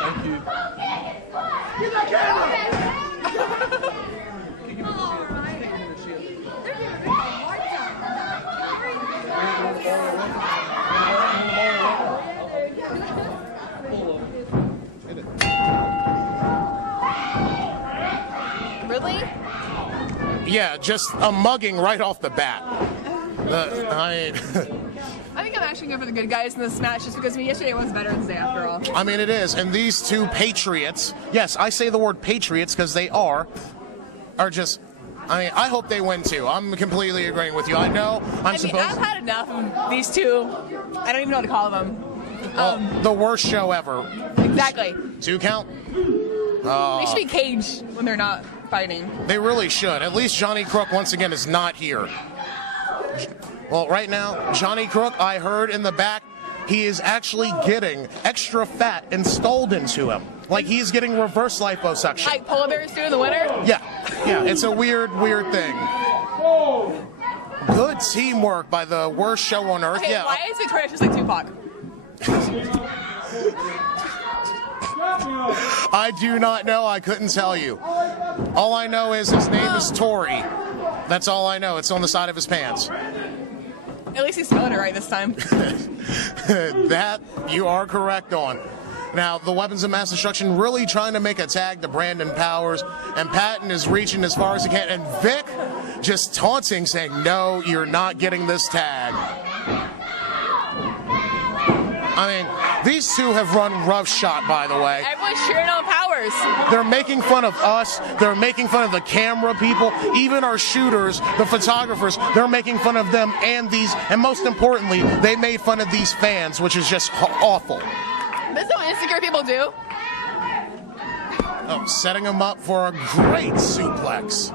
Thank you. Get that camera! Really? Yeah, just a mugging right off the bat. I think I'm actually going for the good guys in this match just because yesterday was Veterans Day after all. I mean, it is. And these two Patriots, yes, I say the word Patriots because they are just, I hope they win too. I'm completely agreeing with you. I know I've had enough of these two. I don't even know what to call them. The worst show ever. Exactly. 2 count? They should be caged when they're not fighting. They really should. At least Johnny Crook, once again, is not here. Well, right now, Johnny Crook, I heard in the back, he is actually getting extra fat installed into him. Like he's getting reverse liposuction. Like polar bears do in the winter? Yeah, it's a weird thing. Good teamwork by the worst show on earth. Okay, yeah. Why is Vik Torious just like Tupac? I do not know. I couldn't tell you. All I know is his name is Tory. That's all I know. It's on the side of his pants. At least he's spelling it right this time. That you are correct on. Now, the Weapons of Mass Destruction really trying to make a tag to Brandon Powers, and Patton is reaching as far as he can, and Vik just taunting, saying, no, you're not getting this tag. I mean, these two have run roughshod, by the way. Everyone's cheering on Powers. They're making fun of us. They're making fun of the camera people. Even our shooters, the photographers, they're making fun of them and these. And most importantly, they made fun of these fans, which is just awful. This is what insecure people do. Oh, setting them up for a great suplex.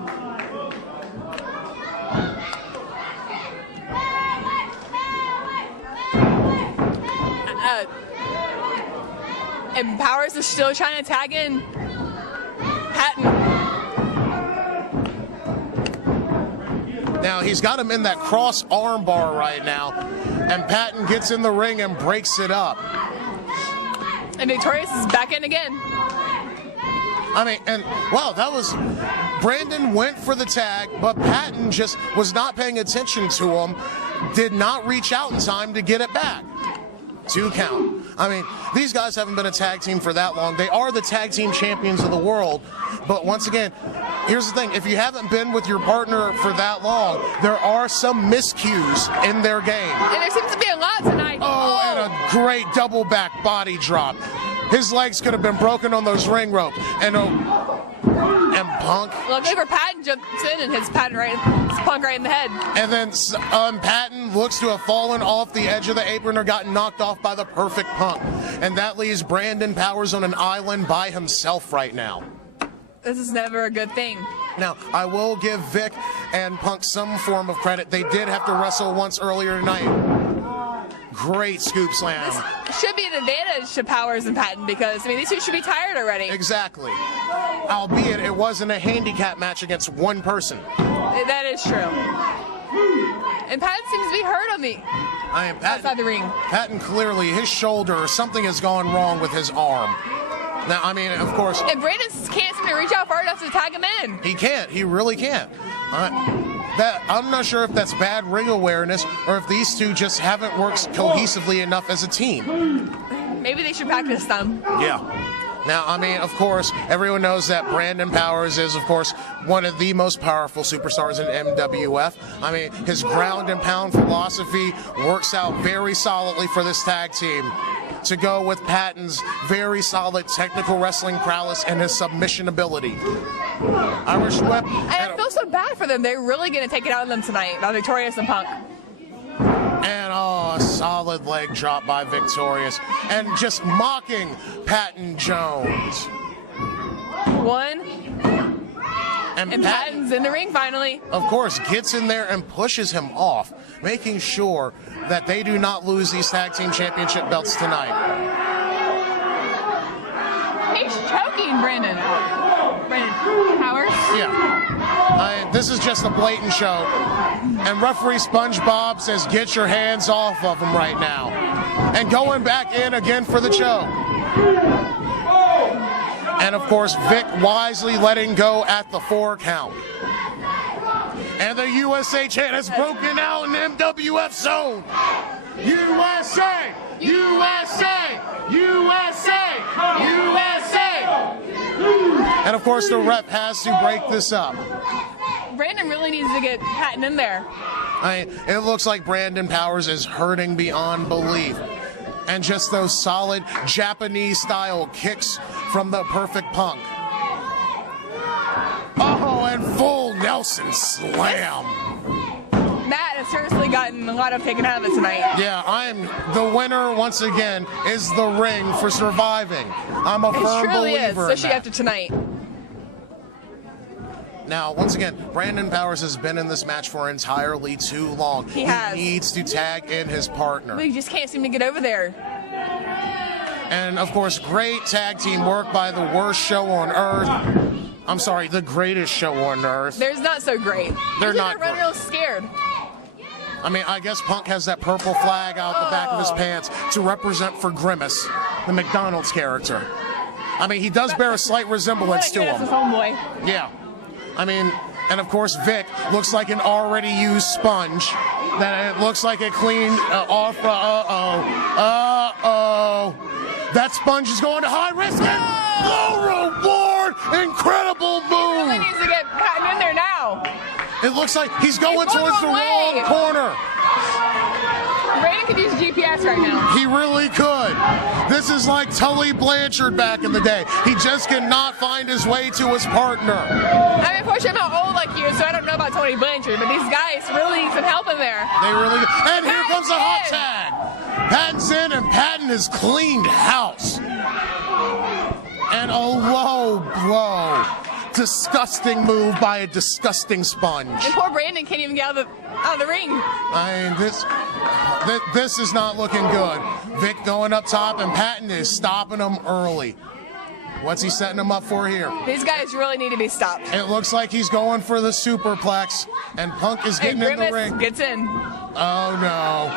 And Powers is still trying to tag in Patton. Now, he's got him in that cross arm bar right now, and Patton gets in the ring and breaks it up. And Notorious is back in again. I mean, and wow, that was, Brandon went for the tag, but Patton just was not paying attention to him, did not reach out in time to get it back. 2 count. I mean, these guys haven't been a tag team for that long. They are the tag team champions of the world. But once again, here's the thing. If you haven't been with your partner for that long, there are some miscues in their game. And there seems to be a lot tonight. Oh, and a great double back body drop. His legs could have been broken on those ring ropes. And Punk. Luckily for Patton jumps in and hits Punk right in the head. And then Patton looks to have fallen off the edge of the apron or gotten knocked off by the Perfekt Punk. And that leaves Brandon Powers on an island by himself right now. This is never a good thing. Now, I will give Vik and Punk some form of credit. They did have to wrestle once earlier tonight. Great scoop slam. This should be an advantage to Powers and Patton because, I mean, these two should be tired already. Exactly. Albeit it wasn't a handicap match against one person. That is true. And Patton seems to be hurt on the outside the ring. Patton clearly, his shoulder or something has gone wrong with his arm. Now, I mean, of course. And Brandon can't seem to reach out far enough to tag him in. He can't. He really can't. I'm not sure if that's bad ring awareness or if these two just haven't worked cohesively enough as a team. Maybe they should practice them. Yeah. Now, I mean, of course, everyone knows that Brandon Powers is, of course, one of the most powerful superstars in MWF. I mean, his ground and pound philosophy works out very solidly for this tag team. To go with Patton's very solid technical wrestling prowess and his submission ability. Irish whip. And I feel so bad for them. They're really going to take it out on them tonight, by Notorious and Punk. And a solid leg drop by Vik Torious. And just mocking Patton Jones. One. And Patton's in the ring finally. Of course, gets in there and pushes him off, making sure that they do not lose these tag team championship belts tonight. He's choking Brandon Powers. Yeah. This is just a blatant show. And referee SpongeBob says, get your hands off of him right now. and going back in again for the choke. And of course, Vik wisely letting go at the 4 count. And the USA chant has broken out in MWF zone. USA! USA! USA! USA! And of course, the rep has to break this up. Brandon really needs to get Patton in there. It looks like Brandon Powers is hurting beyond belief. And just those solid Japanese-style kicks from the Perfekt Punk. Oh, and full Nelson slam. Matt has seriously gotten a lot of taken out of it tonight. Yeah, the winner once again is the ring for surviving. I'm a firm believer in that. It truly is, especially after tonight. Now, once again, Brandon Powers has been in this match for entirely too long. He has. He needs to tag in his partner. But he just can't seem to get over there. And, of course, great tag team work by the worst show on earth. I'm sorry, the greatest show on earth. There's not so great. They're not great. Real scared. I mean, I guess Punk has that purple flag out the back of his pants to represent for Grimace, the McDonald's character. I mean, he does bear a slight resemblance to him. His homeboy. Yeah. I mean, and of course, Vik looks like an already used sponge. That it looks like it cleaned off. That sponge is going to high risk and low reward. Incredible move. He needs to get Patton in there now. It looks like he's going towards the wrong corner. Brandon could use GPS right now. He really could. This is like Tully Blanchard back in the day. He just cannot find his way to his partner. I mean, unfortunately, I'm not old like you, so I don't know about Tully Blanchard, but these guys really need some help in there. They really do. And here comes the hot tag. Patton's in, and Patton has cleaned house. And a low blow. Disgusting move by a disgusting sponge. And poor Brandon can't even get out of the ring. I mean, this is not looking good. Vik going up top, and Patton is stopping him early. What's he setting him up for here? These guys really need to be stopped. It looks like he's going for the superplex, and Punk is getting in the ring. Gets in. Oh, no.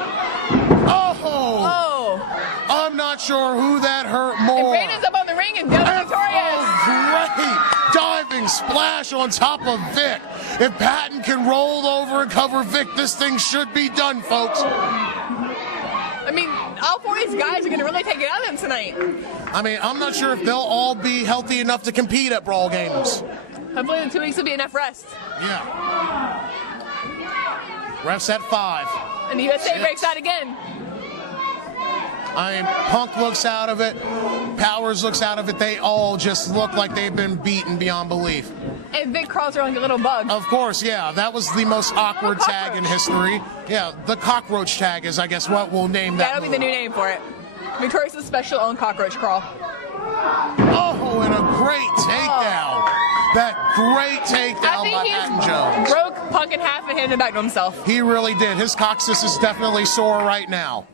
Oh! I'm not sure who that hurt more. And Brandon's up on the ring, and Notorious. Oh, great! Diving splash on top of Vik. If Patton can roll over and cover Vik, this thing should be done, folks. I mean, all 4 of these guys are going to really take it out of him tonight. I mean, I'm not sure if they'll all be healthy enough to compete at Brawl Games. Hopefully the 2 weeks will be enough rest. Yeah. Refs at 5. And the USA breaks out again. I mean, Punk looks out of it. Powers looks out of it. They all just look like they've been beaten beyond belief. And Vik crawls around like a little bug. Of course, yeah. That was the most awkward tag in history. Yeah, the cockroach tag is, I guess, what we'll name that. That'll be the new name for it. Victorious' special own cockroach crawl. Oh, and a great takedown. That great takedown by Patton Jones. Broke Punk in half and handed it back to himself. He really did. His coccyx is definitely sore right now.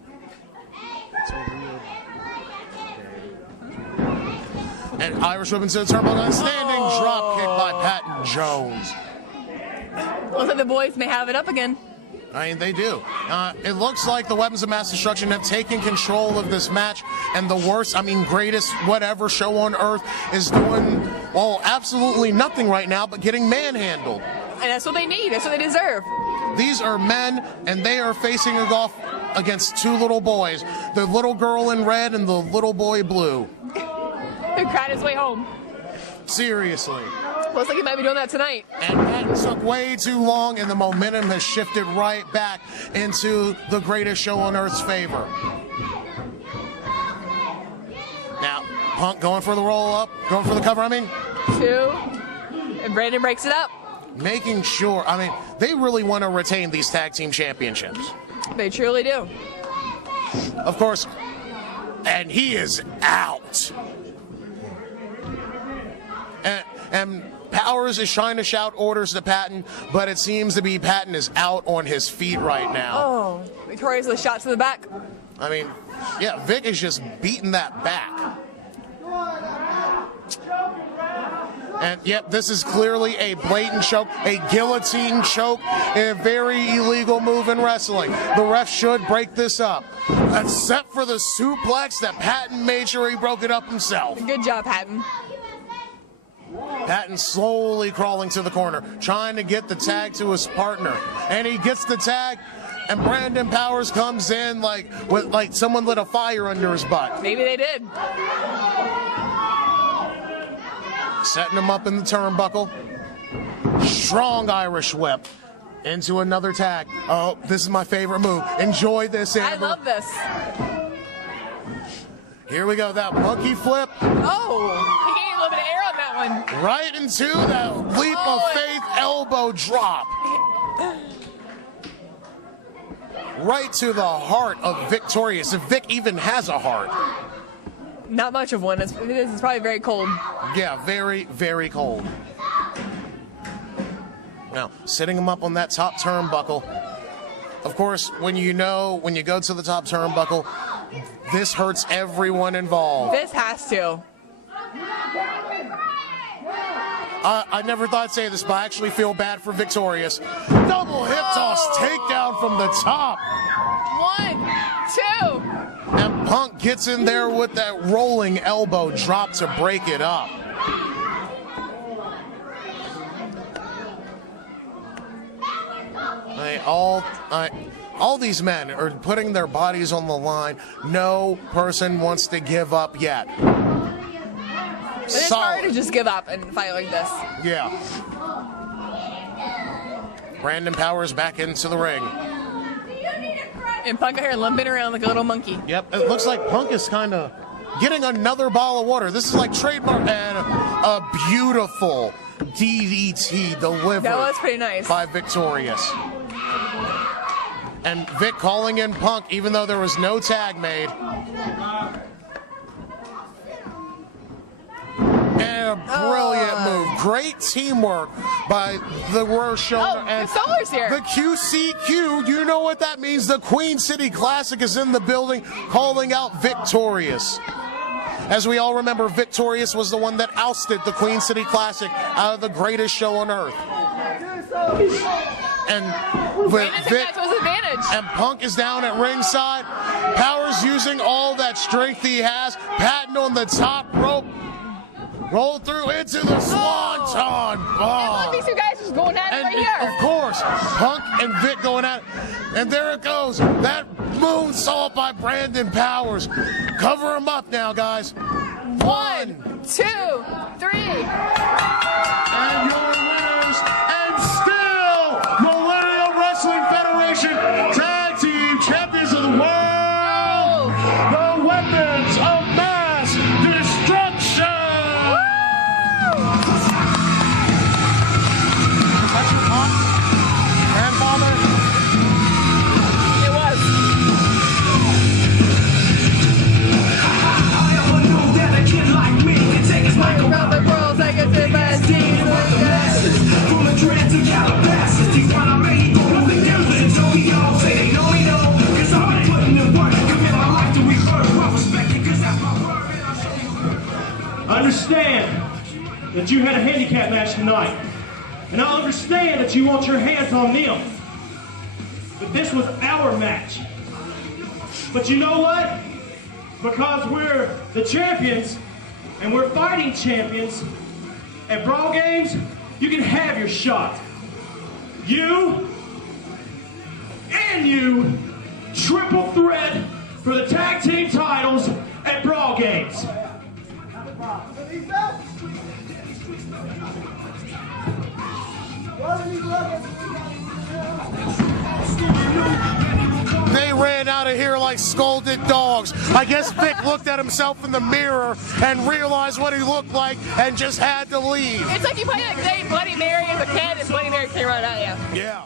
And Irish whip into the turnbuckle, standing drop kick by Patton Jones. Looks like the boys may have it up again. I mean, they do. It looks like the weapons of mass destruction have taken control of this match, and the worst, I mean, greatest, whatever show on earth is doing, well, absolutely nothing right now but getting manhandled. And that's what they need. That's what they deserve. These are men, and they are facing off against 2 little boys, the little girl in red and the little boy blue. Who cried his way home. Seriously. Looks like he might be doing that tonight. And that took way too long, and the momentum has shifted right back into the greatest show on earth's favor. Now, Punk going for the roll-up, going for the cover, 2, and Brandon breaks it up. Making sure, they really want to retain these tag team championships. They truly do. Of course, and he is out. And Powers is trying to shout orders to Patton, but it seems to be Patton is out on his feet right now. Oh, Victorious with a shot to the back. I mean, yeah, Vik is just beating that back. And yep, this is clearly a blatant choke, a guillotine choke, a very illegal move in wrestling. The ref should break this up. Except for the suplex that Patton made sure he broke it up himself. Good job, Patton. Patton slowly crawling to the corner, trying to get the tag to his partner. And he gets the tag, and Brandon Powers comes in like someone lit a fire under his butt. Maybe they did. Setting him up in the turnbuckle. Strong Irish whip. Into another tag. Oh, this is my favorite move. Enjoy this, Amber. I love this. Here we go, that monkey flip. Oh, he gave a little bit of air on that one. Right into that leap of faith elbow drop. Right to the heart of Vik Torious, if Vic even has a heart. Not much of one. It's probably very cold. Yeah, very, very cold. Now, setting him up on that top turnbuckle. Of course, when you go to the top turnbuckle, this hurts everyone involved. This has to. I never thought I'd say this, but I actually feel bad for Vik Torious. Double hip toss takedown from the top. 1, 2. And Punk gets in there with that rolling elbow drop to break it up. All these men are putting their bodies on the line. No person wants to give up yet. It's hard to just give up and fight like this. Yeah. Brandon Powers back into the ring. And Punk out here limping around like a little monkey. Yep, it looks like Punk is kind of getting another bottle of water. This is like trademark, and a beautiful DDT delivered. That was pretty nice. By Vik Torious. And Vic calling in Punk, even though there was no tag made. And a brilliant move. Great teamwork by the Roshan. And the Solar's here. The QCQ, you know what that means. The Queen City Classic is in the building, calling out Vik Torious. As we all remember, Vik Torious was the one that ousted the Queen City Classic out of the greatest show on earth. And with Vic and Punk is down at ringside. Powers using all that strength he has. Patton on the top rope. Roll through into the Swanton Bomb. These two guys just going at it right here. Of course, Punk and Vic going at it. And there it goes. That moonsault by Brandon Powers. Cover him up now, guys. 1, 2, 3. And your winners, and still the Millennium Wrestling Federation Tag Team Champions of the World, the Weapons of Mass Destruction. Was that your pop, grandfather? It was. Around the world, take it to the best team. From Madrid to Calabasas, these one already go to the music. So we all say they know we know. Cause I've been putting in work. Commit my life to reserve. Well respected, cause that's my word. And I'll show you. I understand that you had a handicap match tonight. And I understand that you want your hands on them. But this was our match. But you know what? Because we're the champions, and we're fighting champions, at Brawl Games, you can have your shot. You, and you, triple threat for the tag team titles at Brawl Games. They ran out of here like scolded dogs. I guess Vic looked at himself in the mirror and realized what he looked like and just had to leave. It's like you play like Bloody Mary as a kid, and Bloody Mary came right at you. Yeah.